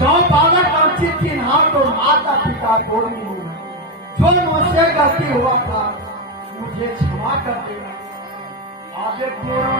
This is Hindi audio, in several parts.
जो बालक वंचित चिन्हा तो माता पिता को मिलूं। जो मुझसे गलती हुआ था मुझे क्षमा कर देना। आगे पूर्व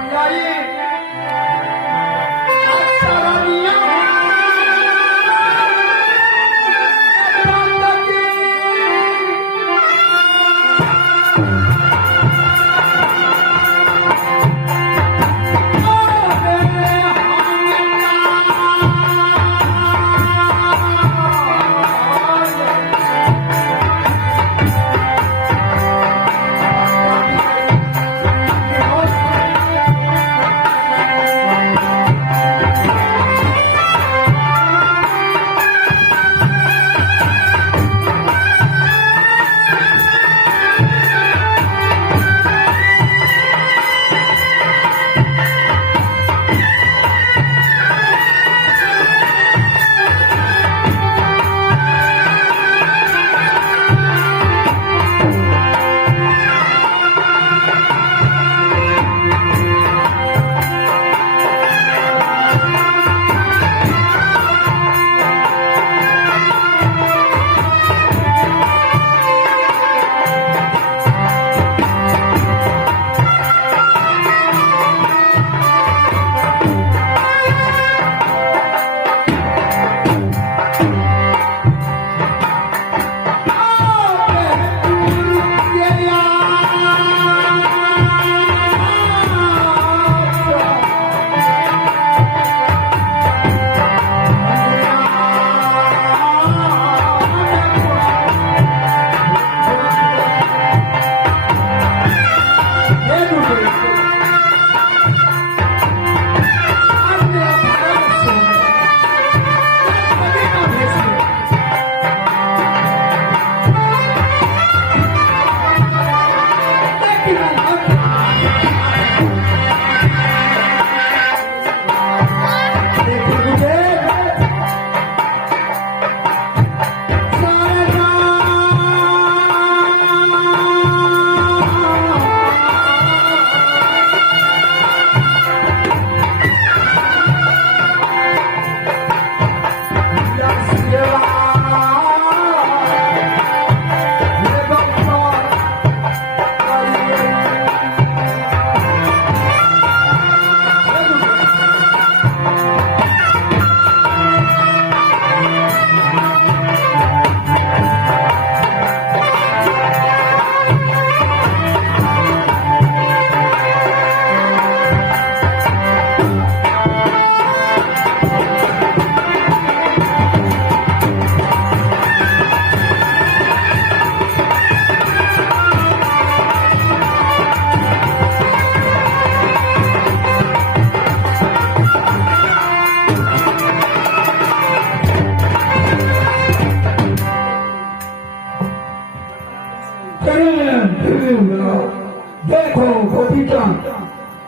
देखो गोपीचा,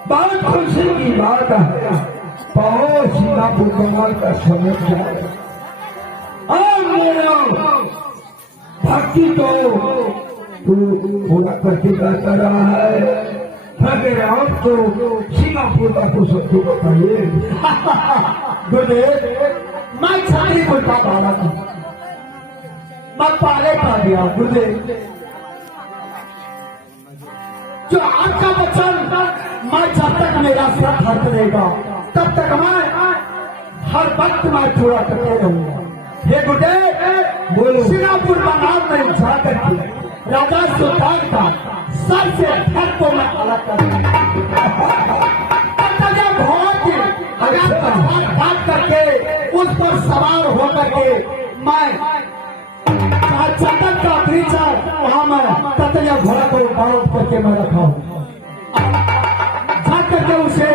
बात खुशी की बात है। बहुत सीतापुर कमल का समय जाए और मेरा भक्ति तो तू पूरा करके करता रहा है। थके राम तो सिंगापुर का तो सबको बताइए। गुरुदेव मैं छात्री को पाला था, मैं पाले पा गया। गुरुदेव जो आपका वचन मैं जब तक मेरा साथ हाथ रहेगा तब तक मैं हर वक्त मैं पूरा करते रहूंगा। हे गुरुदेव बोलो। सिंगापुर का नाम नहीं जाकर के राजा सुल्तान का सर से धड़ को मैं अलग कर बात करके उस पर सवार होकर के मैं चंदन का वृक्ष वहां मैं कतलिया घोड़ा को बाउंड करके मैं रखा हूं। जा करके उसे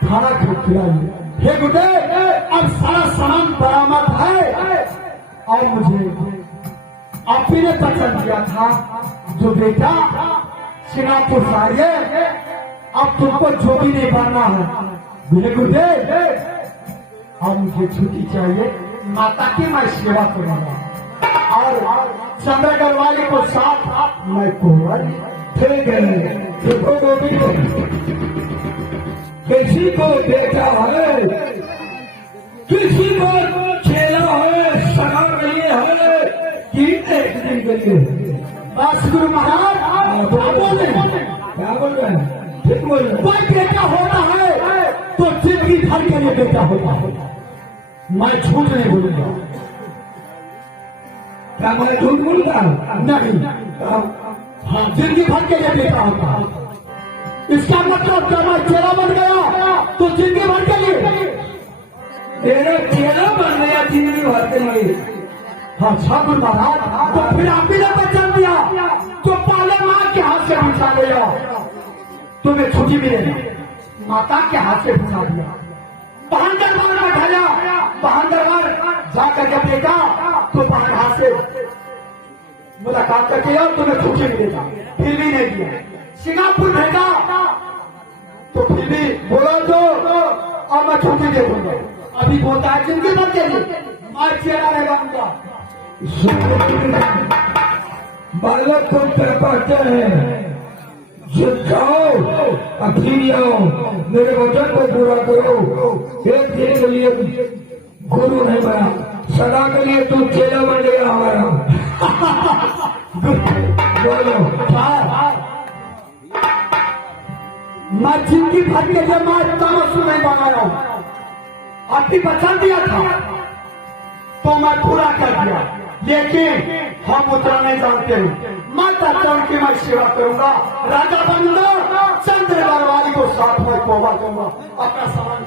खाना खिलाइए। हे गुरुदेव अब सारा सामान बरामद है और मुझे आप ही ने वचन दिया था जो बेटा सिंगापुर से आइए अब तुमको जो भी नहीं बनना है। बोले गुरुदेव अब मुझे छुट्टी चाहिए, माता की मैं सेवा करूंगा और चंद्रगढ़ वाली को साथ मैं कुंवर। ठीक है, देखो गोविंद किसी को देखा है किसी को चेला है, सगा के लिए है कि एक दिन के लिए? बस गुरु महाराज क्या बोल रहे हैं? ठीक बोल रहे हैं। कोई बेटा होता है तो जिंदगी भर के लिए बेटा होता है। मैं झूठ नहीं बोलूंगा। क्या मैं झूठ बोलूंगा? नहीं। हाँ, जिंदगी भर के लिए बेटा होता है। इसका मतलब जब मैं चेला बन गया तो जिंदगी भर के लिए मेरा चेला बन गया जिंदगी भर के लिए। हाँ ठाकुर महाराज, तो फिर आप ही ने बचन दिया तो पहले माँ के हाथ से पूछा गया तुम्हें छुट्टी मिलेगी, माता के हाथ से पूछा दिया। बहन दरबार में बैठाया, बहन दरबार जाकर जब देखा तो बहन हाथ से मुलाकात करके और तुम्हें छुट्टी मिलेगा, फिर भी नहीं दिया। सिंगापुर भेजा तो फिर भी बोलो तो और मैं छुट्टी दे दूंगा। अभी बोलता है जिंदगी भर के लिए मैं चेहरा नहीं बनूंगा। बालक को कहते हैं जिद जाओ फिर आओ, मेरे वचन को पूरा करो। एक दिन के लिए गुरु नहीं बना, सदा के लिए तू चेला बन गया हमारा। बोलो मैं जिंदगी भर के लिए मैं तमस्सु नहीं बना रहा हूं। आपकी वचन दिया था तो मैं पूरा कर दिया, लेकिन हम उतना नहीं जानते हैं। माता चरण की मैं सेवा करूंगा, राजा बनूंगा, चंद्र वाली को साथ में कोबा दूंगा। अपना सामान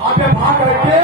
आगे भाग करके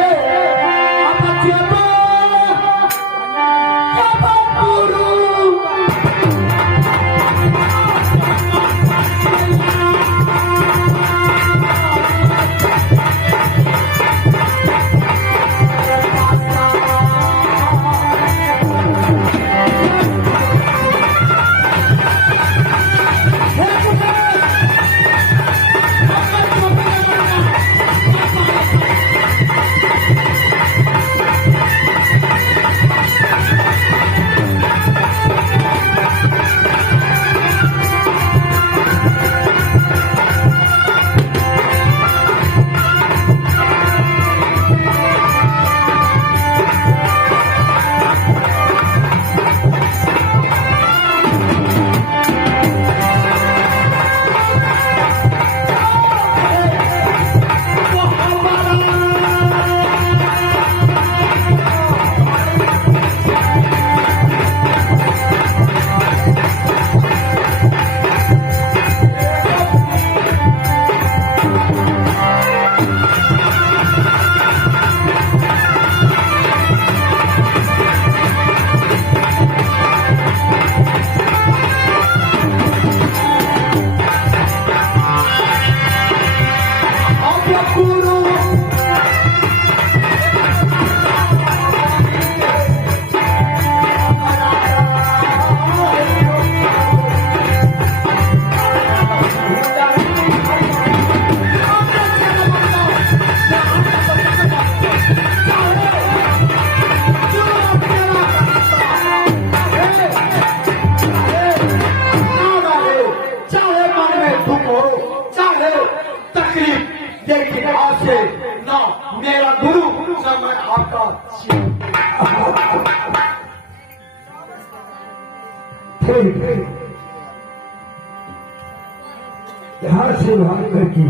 यहाँ से भाग करके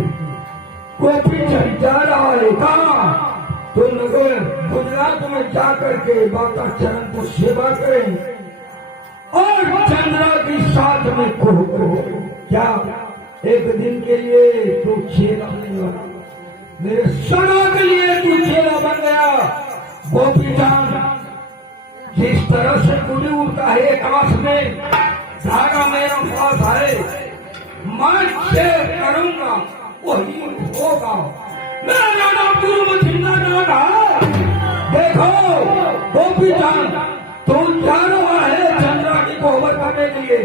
कोई जा रहा है कहा तो नगर गुजरात में जाकर के माता चरण को सेवा करें और चंद्रा के साथ में को क्या एक दिन के लिए तू चेला नहीं बना, मेरे सदा के लिए तू चेला बन गया। गोपी जान जिस तरह से कुली उड़ता है आकाश में, धागा मेरा पास है, मैं शेर करूंगा वही होगा। मेरा नाम गुरु मथिंदा नागा। देखो गोपी जान तुम जा रहा है चंद्रा की कोहबर करने के लिए।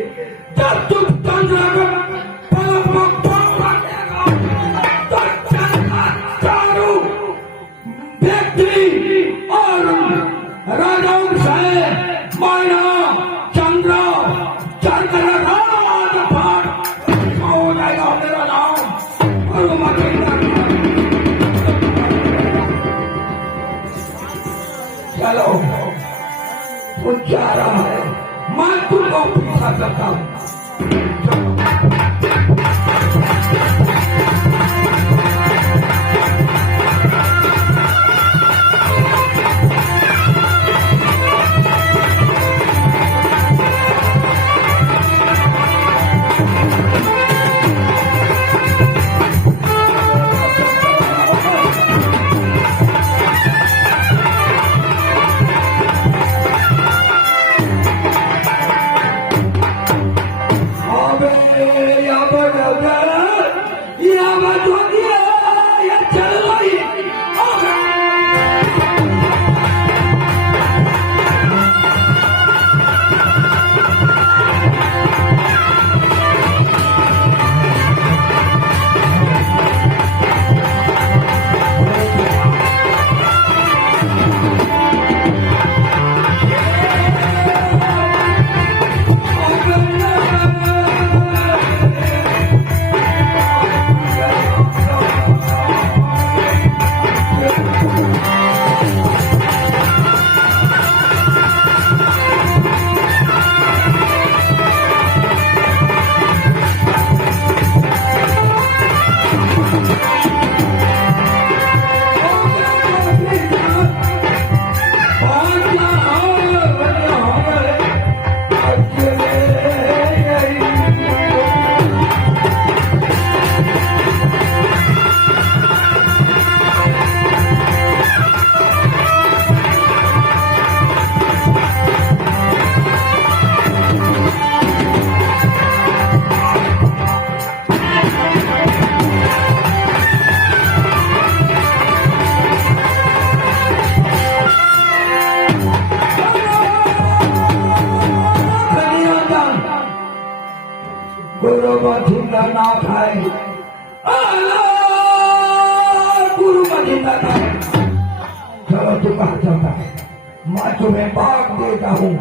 जब तुम चंद्रा को तो चंद्रा चारू व्यक्ति और राजाओं से मायना चंद्रा चंद्र हो जाएगा मेरा नाम गुरु मथिंदा। गुरु मधुन्द्रनाथ है, अल्लाह गुरु मधुन्द्रनाथ। चलो तू कहाँ चलता है, मैं तुम्हें भाग देता हूँ।